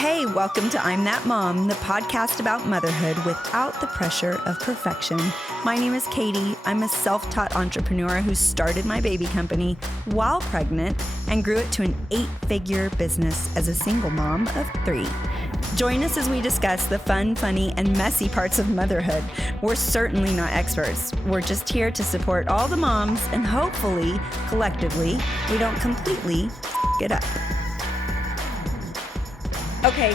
Hey, welcome to I'm That Mom, the podcast about motherhood without the pressure of perfection. My name is Katy. I'm a self-taught entrepreneur who started my baby company while pregnant and grew it to an 8-figure business as a single mom of 3. Join us as we discuss the fun, funny, and messy parts of motherhood. We're certainly not experts. We're just here to support all the moms and hopefully, collectively, we don't completely f*** it up. Okay,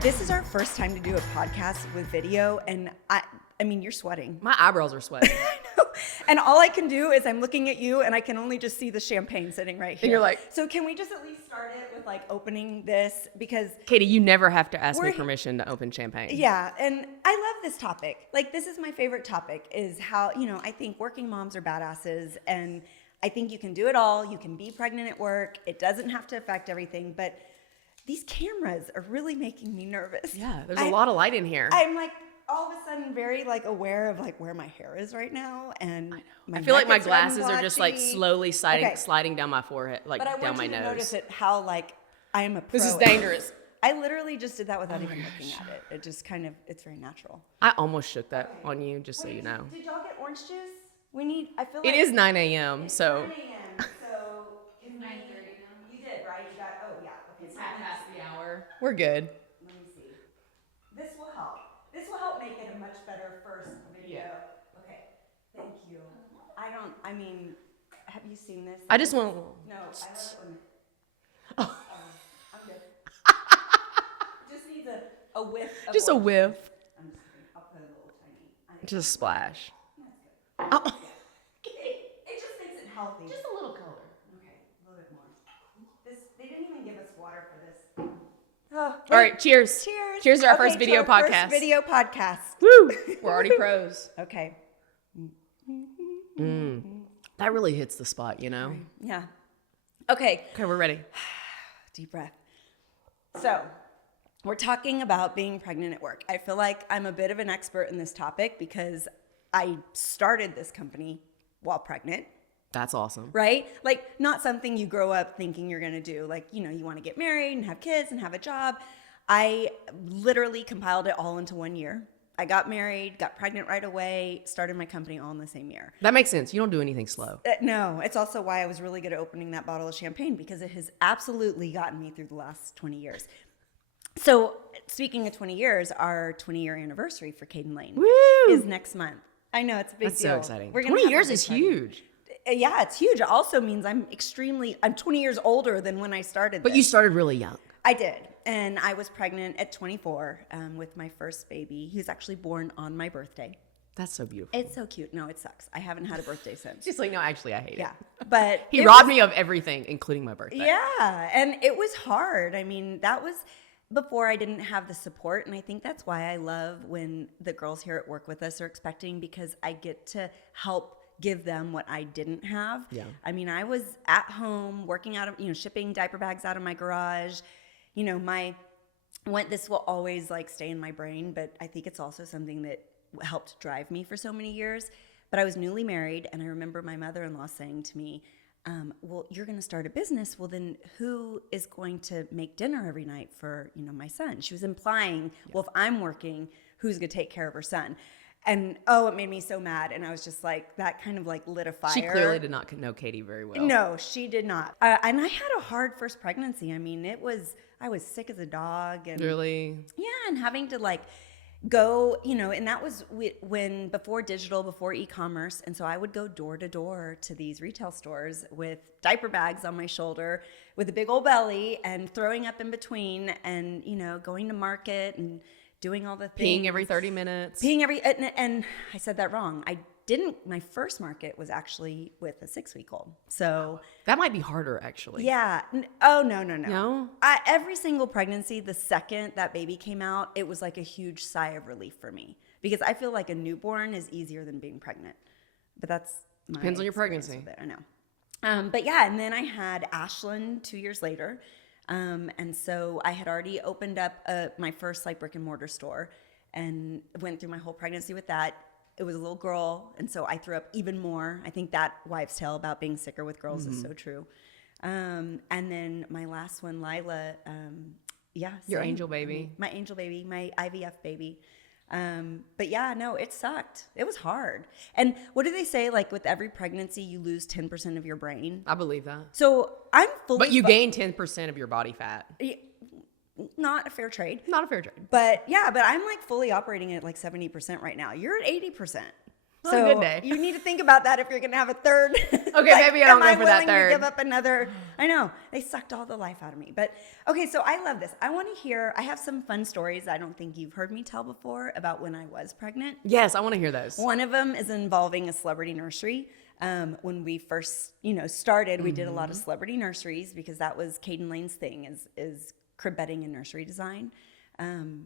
this is our first time to do a podcast with video, and I mean, you're sweating. My eyebrows are sweating. I know. And all I can do is I'm looking at you, and I can only just see the champagne sitting right here. And you're like... So can we just at least start it with, like, opening this? Because... Katy, you never have to ask me permission to open champagne. Yeah, and I love this topic. Like, this is my favorite topic, is how, I think working moms are badasses, and I think you can do it all. You can be pregnant at work. It doesn't have to affect everything, but... These cameras are really making me nervous. Yeah, there's a lot of light in here. I'm like all of a sudden very like aware of like where my hair is right now, and I feel like my glasses are just like slowly sliding down my forehead, like but down my nose. But I want you to notice it how like I am a pro. This is dangerous. I literally just did that without even looking at it. It just kind of, it's very natural. I almost shook that on you, just so you know. Did y'all get orange juice? I feel like it is 9 a.m. So. 9 a.m. So it's 9:30 now. You did, right? You got, oh yeah. It's half past the hour. We're good. Let me see. This will help. This will help make it a much better first video. Yeah. Okay. Thank you. Have you seen this? I just want... No, I love it when... Oh. I'm good. Just needs a whiff of just a whiff. I'm just kidding. I'll put a little tiny... Just a splash. That's good. Oh. It just makes it healthy. Just a little color. Okay, a little bit more. They didn't even give us water for this. Oh, all right, cheers. Cheers. Cheers to our first video podcast. First video podcast. Woo! We're already pros. Okay. That really hits the spot, you know? Yeah. Okay, we're ready. deep breath. So, we're talking about being pregnant at work. I feel like I'm a bit of an expert in this topic because I started this company while pregnant. That's awesome. Right? Like, not something you grow up thinking you're going to do. Like, you want to get married and have kids and have a job. I literally compiled it all into 1 year. I got married, got pregnant right away, started my company all in the same year. That makes sense. You don't do anything slow. No, it's also why I was really good at opening that bottle of champagne, because it has absolutely gotten me through the last 20 years. So, speaking of 20 years, our 20-year anniversary for Caden Lane is next month. I know, it's a big deal. That's so exciting. 20 years is huge. Yeah, it's huge. It also means I'm 20 years older than when I started But this. you started really young. I did. And I was pregnant at 24 with my first baby. He was actually born on my birthday. That's so beautiful. It's so cute. No, it sucks. I haven't had a birthday since. Just like, no, actually, I hate it. Yeah. But he robbed me of everything, including my birthday. Yeah. And it was hard. I mean, that was before I didn't have the support. And I think that's why I love when the girls here at work with us are expecting, because I get to help give them what I didn't have. Yeah. I mean, I was at home working out of, shipping diaper bags out of my garage. This will always like stay in my brain, but I think it's also something that helped drive me for so many years. But I was newly married, and I remember my mother-in-law saying to me, well, you're going to start a business. Well, then who is going to make dinner every night for, my son? She was implying, well, if I'm working, who's going to take care of her son? And it made me so mad. And I was just like, that kind of like lit a fire. She clearly did not know Katy very well. No, she did not. And I had a hard first pregnancy. I mean, I was sick as a dog. And really? Yeah, and having to like go, and that was before digital, before e-commerce. And so I would go door to door to these retail stores with diaper bags on my shoulder with a big old belly and throwing up in between and, going to market and doing all the things. Peeing every 30 minutes. And I said that wrong. My first market was actually with a 6-week-old. So that might be harder, actually. Yeah. Oh, no. No? Every single pregnancy, the second that baby came out, it was like a huge sigh of relief for me, because I feel like a newborn is easier than being pregnant. But that's my depends on your pregnancy. I know. But yeah, and then I had Ashlyn 2 years later. And so I had already opened up my first like brick and mortar store and went through my whole pregnancy with that. It was a little girl, and so I threw up even more. I think that wives' tale about being sicker with girls is so true. And then my last one, Lila, Yeah. Your same. angel baby. I mean, my angel baby, my IVF baby. But yeah, no, it sucked. It was hard. And what do they say? Like with every pregnancy, you lose 10% of your brain. I believe that. So I'm fully. But you gain 10% of your body fat. Not a fair trade. Not a fair trade. But yeah, but I'm like fully operating at like 70% right now. You're at 80%. Well, so a good day. You need to think about that if you're going to have a third. Okay, like, maybe I don't go for that third. To give up another. I know. They sucked all the life out of me. But okay, so I love this. I want to hear, I have some fun stories I don't think you've heard me tell before about when I was pregnant. Yes, I want to hear those. One of them is involving a celebrity nursery. When we first, started, we did a lot of celebrity nurseries because that was Caden Lane's thing is crib bedding and nursery design.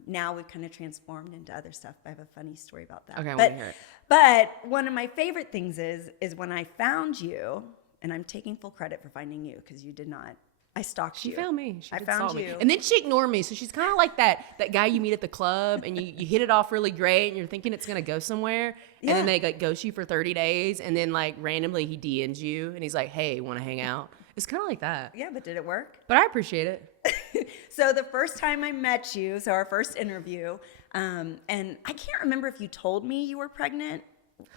Now we've kind of transformed into other stuff. I have a funny story about that. Okay, I want to hear it. But one of my favorite things is when I found you, and I'm taking full credit for finding you because you did not. I stalked you. She found me. I found you. And then she ignored me. So she's kind of like that guy you meet at the club and you hit it off really great and you're thinking it's going to go somewhere. And then they like ghost you for 30 days. And then like randomly he DMs you and he's like, hey, want to hang out? It's kind of like that. Yeah, but did it work? But I appreciate it. So the first time I met you, so our first interview, and I can't remember if you told me you were pregnant.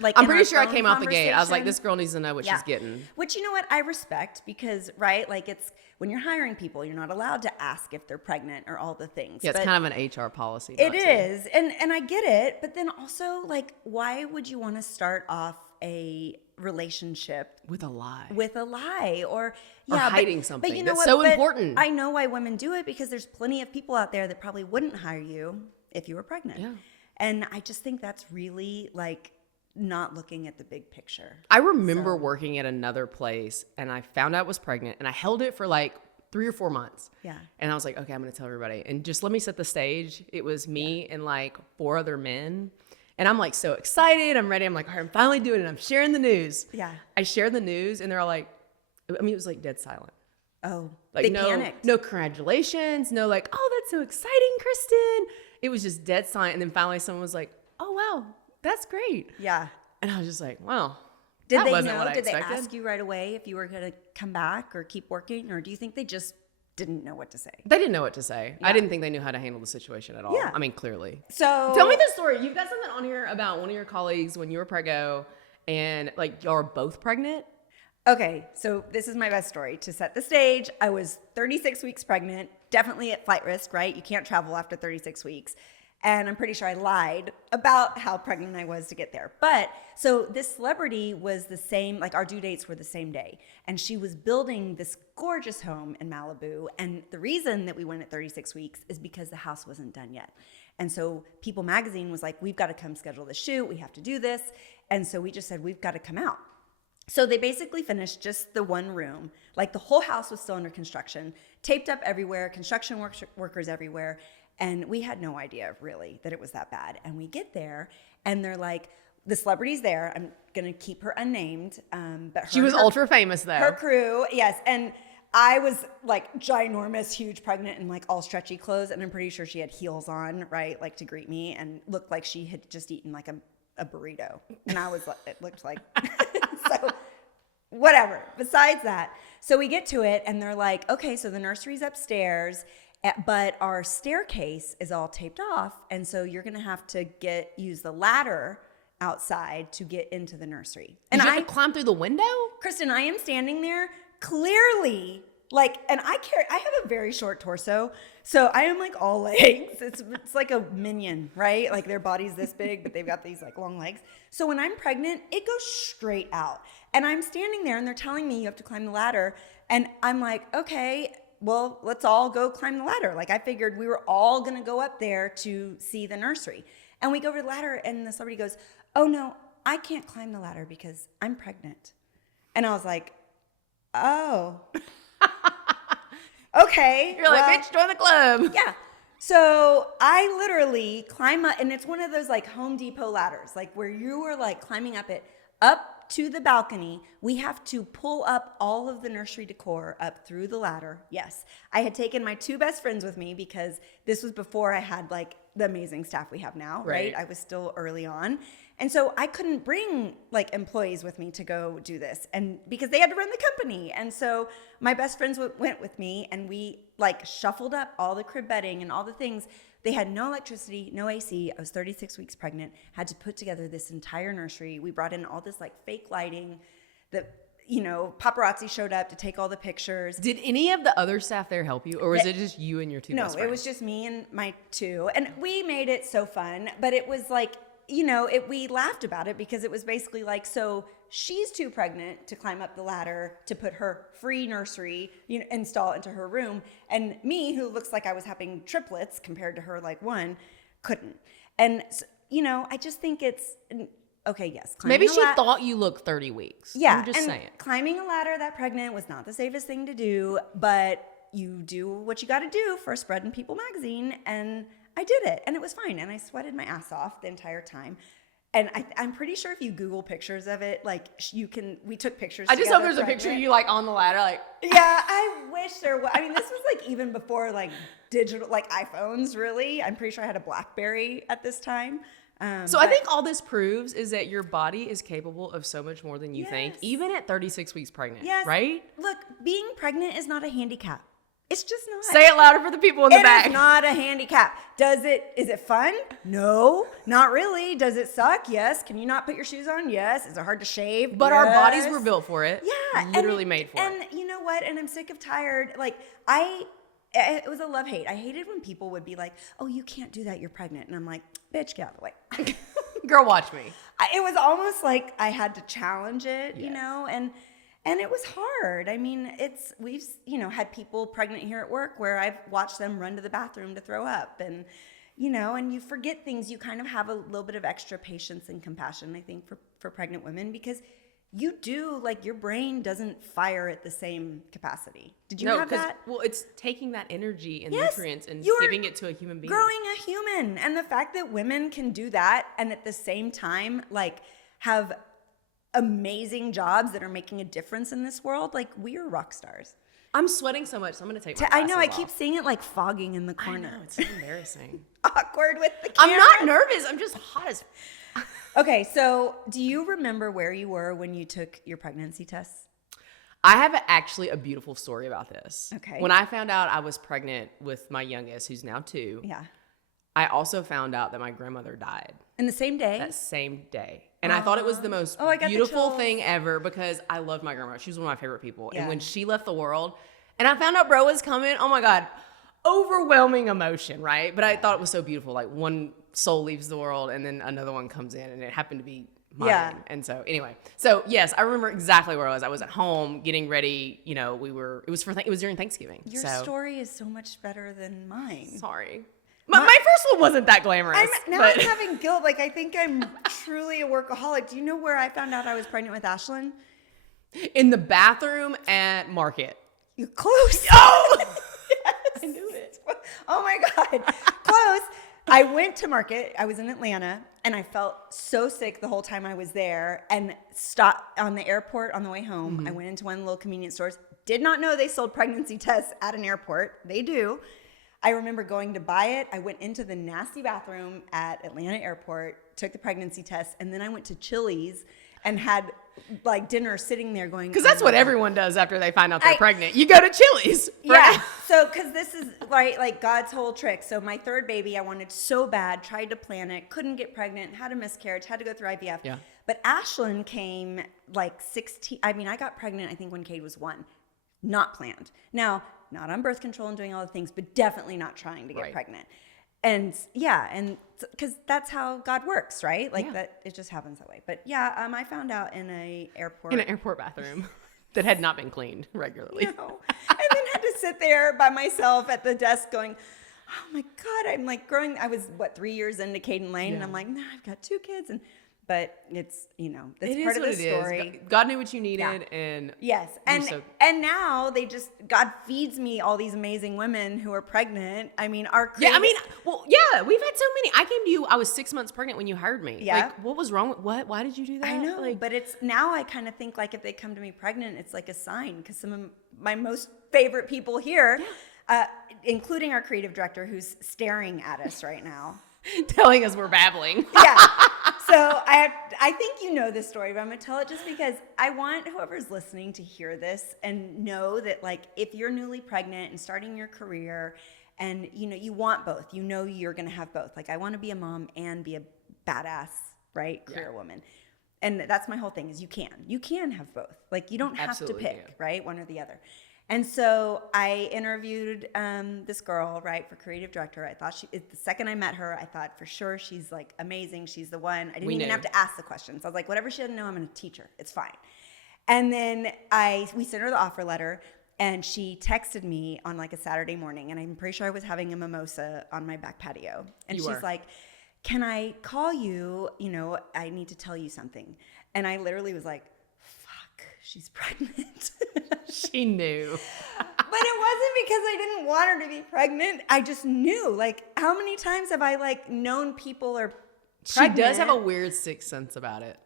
Like I'm pretty sure I came out the gate. I was like, this girl needs to know what she's getting. Which, you know what, I respect because, right, like it's when you're hiring people, you're not allowed to ask if they're pregnant or all the things. Yeah, it's kind of an HR policy. It is. And I get it. But then also, like, why would you want to start off a relationship with a lie? Or hiding something. But you know that's so important. I know why women do it because there's plenty of people out there that probably wouldn't hire you if you were pregnant. Yeah. And I just think that's really like not looking at the big picture. I remember working at another place and I found out I was pregnant and I held it for like 3 or 4 months. Yeah. And I was like, okay, I'm going to tell everybody. And just let me set the stage. It was me and like 4 other men. And I'm like so excited. I'm ready. I'm like, all right, I'm finally doing it. I'm sharing the news. Yeah. I shared the news and they're all like, I mean, it was like dead silent. Oh, like they no, panicked. No congratulations. No like, oh, that's so exciting, Kristin. It was just dead silent. And then finally someone was like, oh, wow, that's great. Yeah. And I was just like, wow. Did they wasn't know? What I Did they expected. ask you right away if you were going to come back or keep working? Or do you think they just didn't know what to say? They didn't know what to say. Yeah. I didn't think they knew how to handle the situation at all. Yeah. I mean, clearly. So tell me the story. You've got something on here about one of your colleagues when you were preggo and like y'all are both pregnant. Okay, so this is my best story. To set the stage, I was 36 weeks pregnant, definitely at flight risk, right? You can't travel after 36 weeks. And I'm pretty sure I lied about how pregnant I was to get there. But so this celebrity was the same, like our due dates were the same day. And she was building this gorgeous home in Malibu. And the reason that we went at 36 weeks is because the house wasn't done yet. And so People Magazine was like, we've got to come schedule the shoot. We have to do this. And so we just said, we've got to come out. So they basically finished just the one room. Like the whole house was still under construction, taped up everywhere, construction workers everywhere. And we had no idea really that it was that bad. And we get there and they're like, the celebrity's there. I'm going to keep her unnamed. But she was ultra famous though. Her crew, yes. And I was like ginormous, huge, pregnant and like all stretchy clothes. And I'm pretty sure she had heels on, right? Like to greet me and looked like she had just eaten like a burrito. And I was like, it looked like, so whatever. Besides that. So we get to it and they're like, okay, so the nursery's upstairs. But our staircase is all taped off, and so you're gonna have to use the ladder outside to get into the nursery. And you have to climb through the window? Kristin, I am standing there clearly, like, and I have a very short torso, so I am like all legs. It's like a minion, right? Like their body's this big, but they've got these like long legs. So when I'm pregnant, it goes straight out, and I'm standing there, and they're telling me you have to climb the ladder, and I'm like, okay. Well, let's all go climb the ladder. Like I figured we were all going to go up there to see the nursery. And we go over the ladder and the celebrity goes, oh no, I can't climb the ladder because I'm pregnant. And I was like, oh, okay. You're like, bitch, join the club. Yeah. So I literally climb up, and it's one of those like Home Depot ladders, like where you were like climbing up to the balcony. We have to pull up all of the nursery decor up through the ladder. Yes. I had taken my 2 best friends with me because this was before I had like the amazing staff we have now, right? Right. I was still early on. And so I couldn't bring like employees with me to go do this, and because they had to run the company. And so my best friends went with me, and we like shuffled up all the crib bedding and all the things. They had no electricity, no AC. I was 36 weeks pregnant, had to put together this entire nursery. We brought in all this like fake lighting that, paparazzi showed up to take all the pictures. Did any of the other staff there help you, or was it just you and your two best friends? No, it was just me and my two. And we made it so fun, but it was like, we laughed about it because it was basically like, so she's too pregnant to climb up the ladder to put her free nursery, install into her room. And me, who looks like I was having triplets compared to her like one, couldn't. And, I just think it's, okay, yes. Maybe she thought you looked 30 weeks. Yeah. I'm just saying. Climbing a ladder that pregnant was not the safest thing to do, but you do what you got to do for Spread in People magazine. And I did it, and it was fine. And I sweated my ass off the entire time. And I'm pretty sure if you Google pictures of it, like we took pictures. I just hope there's a picture of you like on the ladder, like. Yeah, I wish there was. I mean, this was like even before like digital, like iPhones, really. I'm pretty sure I had a BlackBerry at this time. I think all this proves is that your body is capable of so much more than you think, even at 36 weeks pregnant, right? Look, being pregnant is not a handicap. It's just not. Say it louder for the people in the back. It is not a handicap. Is it fun? No, not really. Does it suck? Yes. Can you not put your shoes on? Yes. Is it hard to shave? But our bodies were built for it. Yeah. Literally made for it. And you know what? And I'm sick of tired. Like, it was a love-hate. I hated when people would be like, oh, you can't do that. You're pregnant. And I'm like, bitch, get out of the way. Girl, watch me. It was almost like I had to challenge it, and it was hard. I mean, we've had people pregnant here at work where I've watched them run to the bathroom to throw up, and and you forget things. You kind of have a little bit of extra patience and compassion, I think, for pregnant women, because you do, like, your brain doesn't fire at the same capacity. Did you have that? Well, it's taking that energy and nutrients and giving it to a human being. Growing a human. And the fact that women can do that and at the same time, like, have amazing jobs that are making a difference in this world, like, we are rock stars. I'm sweating so much, so I'm going to take my glasses I know, I off. keep seeing it, like, fogging in the corner. I know, it's so embarrassing. Awkward with the camera. I'm not nervous. I'm just hot as... Okay, so do you remember where you were when you took your pregnancy tests? I have actually a beautiful story about this. Okay. When I found out I was pregnant with my youngest, who's now 2, I also found out that my grandmother died. In the same day? That same day. And I thought it was the most beautiful thing ever because I loved my grandma. She was one of my favorite people. Yeah. And when she left the world and I found out bro was coming, oh my God, overwhelming emotion, right? But I thought it was so beautiful. Like, one soul leaves the world and then another one comes in, and it happened to be mine. Yeah. And so anyway, yes, I remember exactly where I was. I was at home getting ready. It was during Thanksgiving. Your story is so much better than mine. Sorry. My first one wasn't that glamorous. I'm having guilt. Like, I think I'm truly a workaholic. Do you know where I found out I was pregnant with Ashlyn? In the bathroom at Market. You're close. Oh! Yes. I knew it. Oh my God. Close. I went to Market. I was in Atlanta, and I felt so sick the whole time I was there, and stopped on the airport on the way home. Mm-hmm. I went into one of the little convenience stores. Did not know they sold pregnancy tests at an airport. They do. I remember going to buy it. I went into the nasty bathroom at Atlanta Airport, took the pregnancy test, and then I went to Chili's and had like dinner sitting there going. Because that's what everyone does after they find out they're pregnant. You go to Chili's. Right? Yeah. So, because this is like God's whole trick. So my third baby, I wanted so bad, tried to plan it, couldn't get pregnant, had a miscarriage, had to go through IVF. Yeah. But Ashlyn came like 16. I mean, I got pregnant, I think, when Cade was 1. Not planned. Now, not on birth control and doing all the things, but definitely not trying to get pregnant. And because that's how God works, right? Like that, it just happens that way. But I found out in an airport bathroom that had not been cleaned regularly. No. And then had to sit there by myself at the desk going, oh my God, I'm like growing. I was 3 years into Caden Lane, and I'm like, nah, I've got 2 kids, but it's that's part of the story. God knew what you needed, and yes, and now God feeds me all these amazing women who are pregnant. I mean, we've had so many. I came to you. I was 6 months pregnant when you hired me. Yeah, like, what was wrong? Why did you do that? I know, but it's now I kind of think like if they come to me pregnant, it's like a sign, because some of my most favorite people here, including our creative director, who's staring at us right now. telling us we're babbling. Yeah. So I think you know this story, but I'm going to tell it just because I want whoever's listening to hear this and know that, like, if you're newly pregnant and starting your career and, you know, you want both, you know, you're going to have both. Like, I want to be a mom and be a badass, right, career woman. And that's my whole thing is you can have both. Like, you don't have to pick, right, one or the other. And so I interviewed this girl, right, for creative director. I thought the second I met her, I thought for sure she's like amazing. She's the one. I didn't even have to ask the questions. I was like, whatever she doesn't know, I'm going to teach her. It's fine. And then we sent her the offer letter, and she texted me on like a Saturday morning, and I'm pretty sure I was having a mimosa on my back patio. And she's like, can I call you? You know, I need to tell you something. And I literally was like, fuck, she's pregnant. She knew. But it wasn't because I didn't want her to be pregnant. I just knew. Like, how many times have I, like, known people are pregnant? She does have a weird sixth sense about it.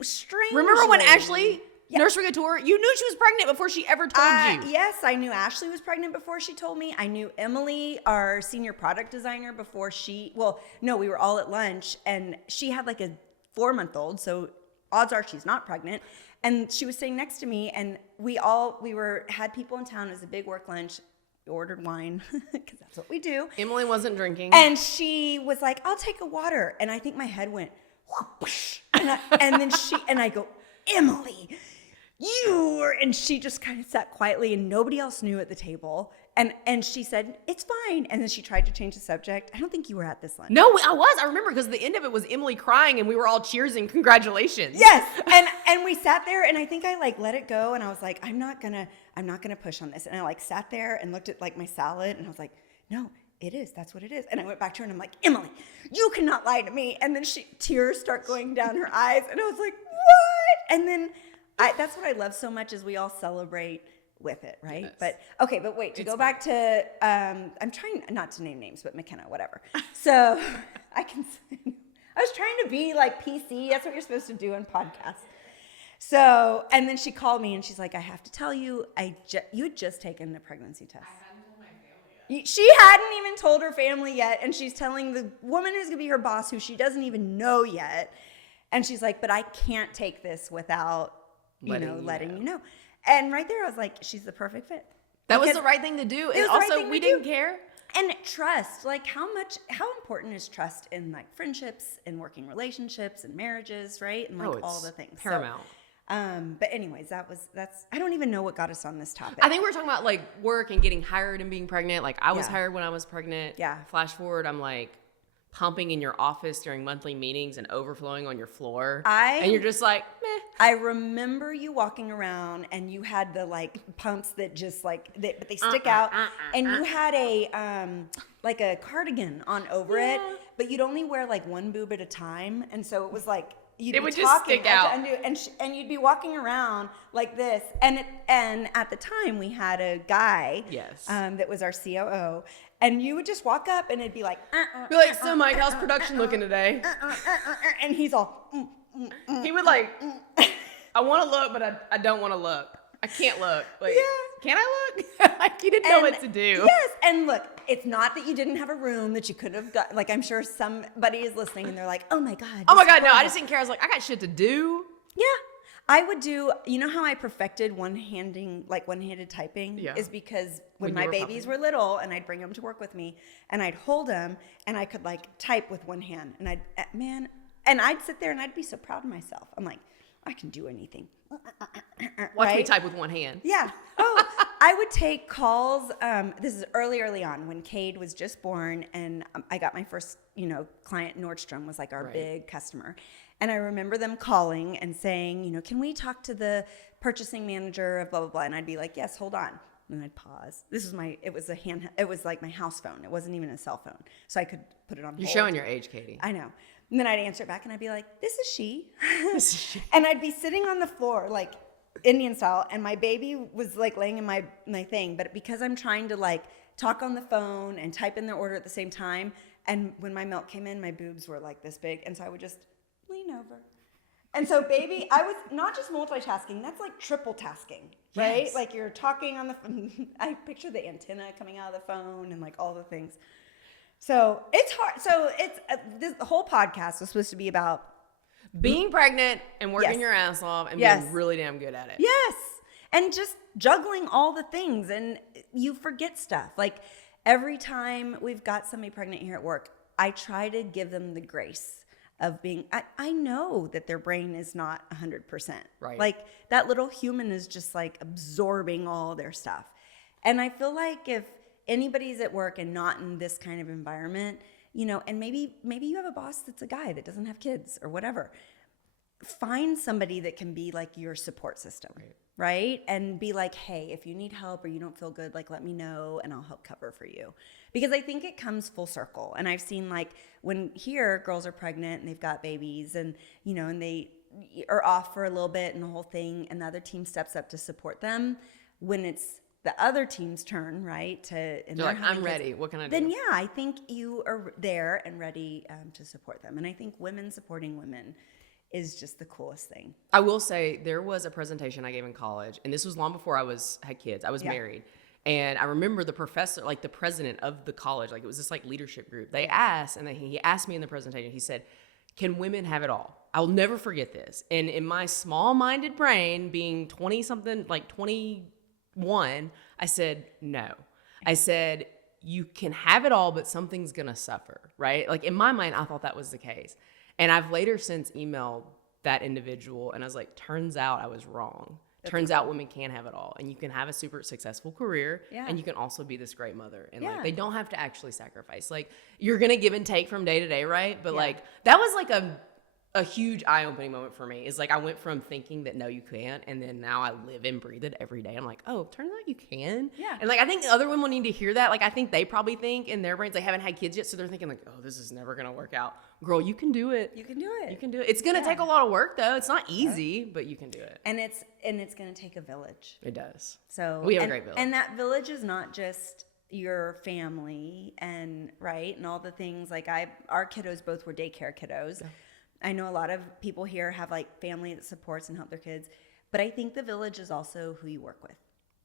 Strangely. Remember when Ashley, nursery tour, you knew she was pregnant before she ever told you? Yes, I knew Ashley was pregnant before she told me. I knew Emily, our senior product designer, before we were all at lunch, and she had, like, a 4-month-old, so odds are she's not pregnant. And she was sitting next to me, and we had people in town. It was a big work lunch. We ordered wine because that's what we do. Emily wasn't drinking. And she was like, I'll take a water. And I think my head went, whoosh. And I go, Emily, and she just kind of sat quietly, and nobody else knew at the table. And she said, it's fine. And then she tried to change the subject. I don't think you were at this lunch. No, I was. I remember because the end of it was Emily crying, and we were all cheersing. Congratulations. Yes. And we sat there, and I think I like let it go, and I was like, I'm not gonna push on this. And I like sat there and looked at like my salad, and I was like, no, it is. That's what it is. And I went back to her, and I'm like, Emily, you cannot lie to me. And then tears start going down her eyes, and I was like, what? And then that's what I love so much is we all celebrate with it, right? Yes. But wait, to go back to, I'm trying not to name names, but McKenna, whatever. So I was trying to be like PC. That's what you're supposed to do in podcasts. So, and then she called me and she's like, I have to tell you, you had just taken the pregnancy test. I hadn't told my family yet. She hadn't even told her family yet. And she's telling the woman who's going to be her boss, who she doesn't even know yet. And she's like, but I can't take this without, letting you know. And right there, I was like, she's the perfect fit. That was the right thing to do. And also, we didn't care. And trust, like how important is trust in like friendships and working relationships and marriages, right? And like all the things. Paramount. But anyways, that's I don't even know what got us on this topic. I think we were talking about like work and getting hired and being pregnant. Like I was hired when I was pregnant. Yeah. Flash forward, I'm like pumping in your office during monthly meetings and overflowing on your floor. And you're just like, meh. I remember you walking around and you had the like pumps that just like, but they stick out. And you had like a cardigan on over it, but you'd only wear like one boob at a time. And so it was like, it would just stick out. And you'd be walking around like this. And at the time we had a guy that was our COO. And you would just walk up and it'd be like, be like, so Mike, how's production looking today? And he's all, he would like, I want to look, but I don't want to look. I can't look. Like, can I look? Like, he didn't know what to do. Yes. And look, it's not that you didn't have a room that you could have got. Like, I'm sure somebody is listening and they're like, oh my God. Oh my God. No, I just didn't care. I was like, I got shit to do. Yeah. I would do, you know how I perfected one-handed typing? Yeah. Is because when my babies were little and I'd bring them to work with me and I'd hold them and I could like type with one hand and I'd sit there and I'd be so proud of myself. I'm like, I can do anything. Watch me type with one hand. Yeah. Oh, I would take calls. This is early on when Caden was just born and I got my first, client. Nordstrom was like our big customer. And I remember them calling and saying, can we talk to the purchasing manager of blah, blah, blah. And I'd be like, yes, hold on. And I'd pause. It was like my house phone. It wasn't even a cell phone. So I could put it on hold. You're showing your age, Katie. I know. And then I'd answer it back and I'd be like, this is she. And I'd be sitting on the floor, like Indian style. And my baby was like laying in my thing. But because I'm trying to like talk on the phone and type in their order at the same time. And when my milk came in, my boobs were like this big. And so I would just lean over. And so baby, I was not just multitasking, that's like triple tasking, right? Yes. Like you're talking on the phone. I picture the antenna coming out of the phone and like all the things. So it's hard. So it's this whole podcast was supposed to be about being pregnant and working Yes. your ass off and Yes. being really damn good at it. yes, and just juggling all the things, and you forget stuff. Like every time we've got somebody pregnant here at work, I try to give them the grace of being. I know that their brain is not 100%. Right. Like that little human is just like absorbing all their stuff, and I feel like if anybody's at work and not in this kind of environment, you know, and maybe you have a boss that's a guy that doesn't have kids or whatever, find somebody that can be like your support system, right? And be like, hey, if you need help or you don't feel good, like let me know and I'll help cover for you. Because I think it comes full circle. And I've seen like when here girls are pregnant and they've got babies and, you know, and they are off for a little bit and the whole thing, and the other team steps up to support them. When it's the other team's turn, right? They're like, I'm ready. What can I do? Then yeah, I think you are there and ready to support them. And I think women supporting women is just the coolest thing. I will say there was a presentation I gave in college, and this was long before I had kids. I was married. And I remember the professor, like the president of the college, like it was this like leadership group. They asked, and he asked me in the presentation, he said, can women have it all? I'll never forget this. And in my small-minded brain, being 20-something, like 21, I said, no. I said, you can have it all, but something's going to suffer, right? Like in my mind, I thought that was the case. And I've later since emailed that individual, and I was like, turns out I was wrong. Turns out women can have it all, and you can have a super successful career, and you can also be this great mother. And like, they don't have to actually sacrifice. Like you're going to give and take from day to day, right? But like, that was like a huge eye-opening moment for me. Is like, I went from thinking that no, you can't. And then now I live and breathe it every day. I'm like, oh, turns out you can. Yeah. And like, I think other women need to hear that. Like, I think they probably think in their brains, they haven't had kids yet. So they're thinking like, oh, this is never going to work out. Girl, you can do it. You can do it. You can do it. It's going to take a lot of work though. It's not easy, but you can do it. And it's going to take a village. It does. So we have a great village. And that village is not just your family and all the things like our kiddos both were daycare kiddos. Yeah. I know a lot of people here have like family that supports and help their kids, but I think the village is also who you work with.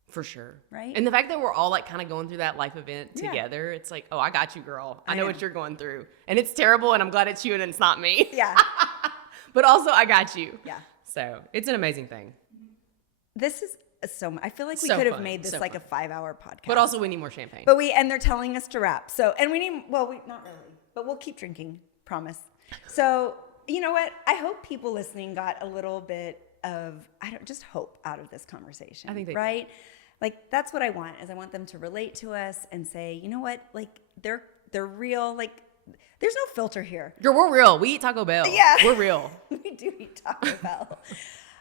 For sure. Right. And the fact that we're all like kind of going through that life event together, it's like, oh, I got you, girl. I know what you're going through. And it's terrible, and I'm glad it's you and it's not me. Yeah. But also, I got you. Yeah. So it's an amazing thing. This is so much. I feel like we So could have fun. made this So like fun. a 5-hour podcast. But also, we need more champagne. But and they're telling us to wrap. So, and we need, not really, but we'll keep drinking. Promise. So, you know what? I hope people listening got a little bit of, just hope out of this conversation. I think they right? Like, that's what I want, is I want them to relate to us and say, you know what? Like, they're real. Like, there's no filter here. Girl, we're real. We eat Taco Bell. Yeah. We're real. We do eat Taco Bell.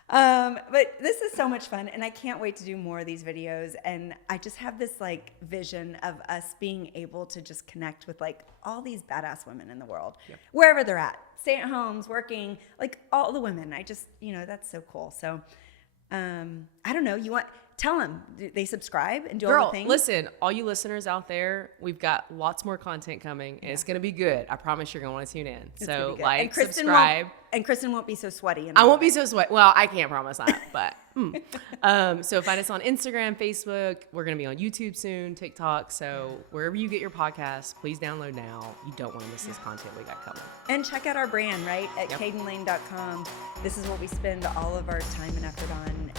But this is so much fun, and I can't wait to do more of these videos. And I just have this like vision of us being able to just connect with like all these badass women in the world, wherever they're at, stay at homes, working, like all the women. I just, that's so cool. So, I don't know. Tell them, do they subscribe and do all the things? Listen, all you listeners out there, we've got lots more content coming, and it's going to be good. I promise you're going to want to tune in. So, like, and subscribe. And Kristin won't be so sweaty. I won't be so sweaty. Well, I can't promise that, but. So find us on Instagram, Facebook. We're going to be on YouTube soon, TikTok. So wherever you get your podcasts, please download now. You don't want to miss this content we got coming. And check out our brand, right, at cadenlane.com. This is what we spend all of our time and effort on.